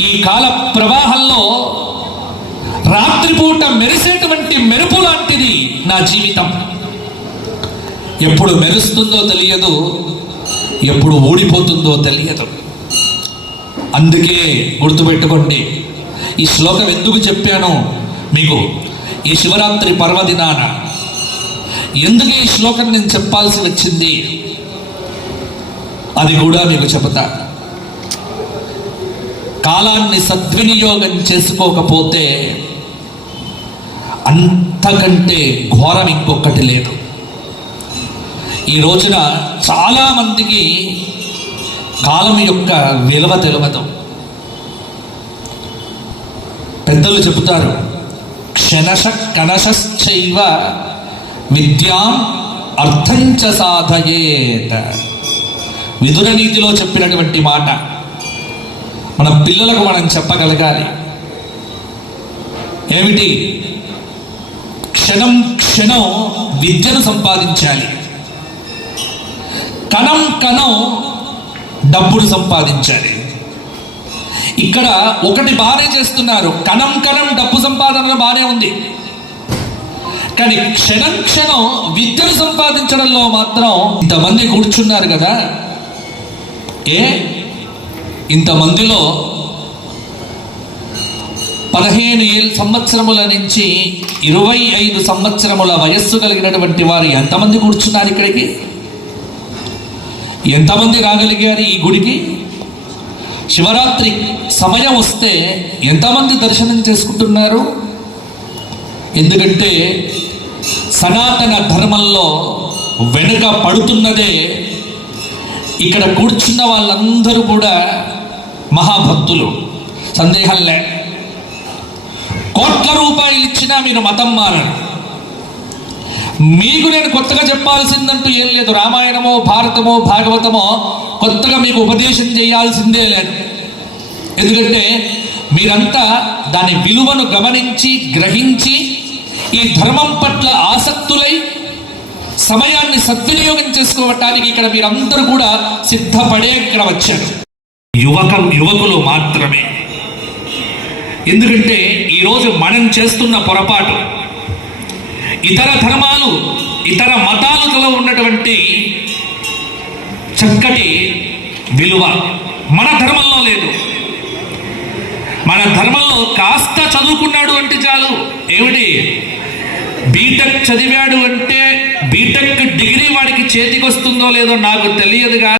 ఈ కాల ప్రవాహంలో రాత్రిపూట మెరిసేటువంటి మెరుపు లాంటిది నా జీవితం. ఎప్పుడు మెరుస్తుందో తెలియదు ఎప్పుడు ఊడిపోతుందో తెలియదు. అందుకే గుర్తుపెట్టుకోండి ఈ శ్లోకం ఎందుకు చెప్పాను మీకు. ఈ శివరాత్రి పర్వదినాన ఎందుకు ఈ శ్లోకం నేను చెప్పాల్సి వచ్చింది? అది కూడా మీకు చెబుతాను కాలాన్ని సద్వినియోగం చేసుకోకపోతే అంతకంటే ఘోరం ఇంకొకటి లేదు. ఈ రోజున చాలా మందికి కాలం యొక్క విలువ తెలియదు పెద్దలు చెబుతారు క్షణశ కణశ్చైవ విద్యాం అర్థంచ సాధయేత. విదుర నీతిలో చెప్పినటువంటి మాట మన పిల్లలకు మనం చెప్పగలగాలి. ఏమిటి? క్షణం క్షణం విద్యను సంపాదించాలి. కణం కణం డబ్బును సంపాదించాలి. ఇక్కడ ఒకటి బాగానే చేస్తున్నారు. కణం కణం డబ్బు సంపాదన బాగానే ఉంది. కానీ క్షణం క్షణం విద్యను సంపాదించడంలో మాత్రం ఇంతమంది కూర్చున్నారు కదా. ఏ? ఇంతమందిలో పదిహేను ఏళ్ళ సంవత్సరముల నుంచి ఇరవై ఐదు సంవత్సరముల వయస్సు కలిగినటువంటి వారు ఎంతమంది కూర్చున్నారు ఇక్కడికి? ఎంతమంది రాగలిగారు ఈ గుడికి? శివరాత్రి సమయం వస్తే ఎంతమంది దర్శనం చేసుకుంటున్నారు? ఎందుకంటే సనాతన ధర్మంలో వెనుక పడుతున్నదే ఇక్కడ కూర్చున్న వాళ్ళందరూ కూడా మహాభక్తులు. సందేహంలే కోట్ల రూపాయలు ఇచ్చినా మీరు మతం మారరు. మీకు నేను కొత్తగా చెప్పాల్సిందంటూ ఏం లేదు. రామాయణమో భారతమో భాగవతమో కొత్తగా మీకు ఉపదేశం చేయాల్సిందే లేదు. ఎందుకంటే మీరంతా దాని విలువను గమనించి గ్రహించి ఈ ధర్మం పట్ల ఆసక్తులై సమయాన్ని సద్వినియోగం చేసుకోవటానికి ఇక్కడ మీరందరూ కూడా సిద్ధపడే ఇక్కడ వచ్చారు. యువక యువకులు మాత్రమే. ఎందుకంటే ఈరోజు మనం చేస్తున్న పొరపాటు ఇతర ధర్మాలు ఇతర మతాలతో ఉన్నటువంటి చక్కటి విలువ మన ధర్మంలో లేదు. మన ధర్మంలో కాస్త చదువుకున్నాడు అంటే చాలు. ఏమిటి? బీటెక్ చదివాడు అంటే బీటెక్ డిగ్రీ వాడికి చేతికి వస్తుందో లేదో నాకు తెలియదు కానీ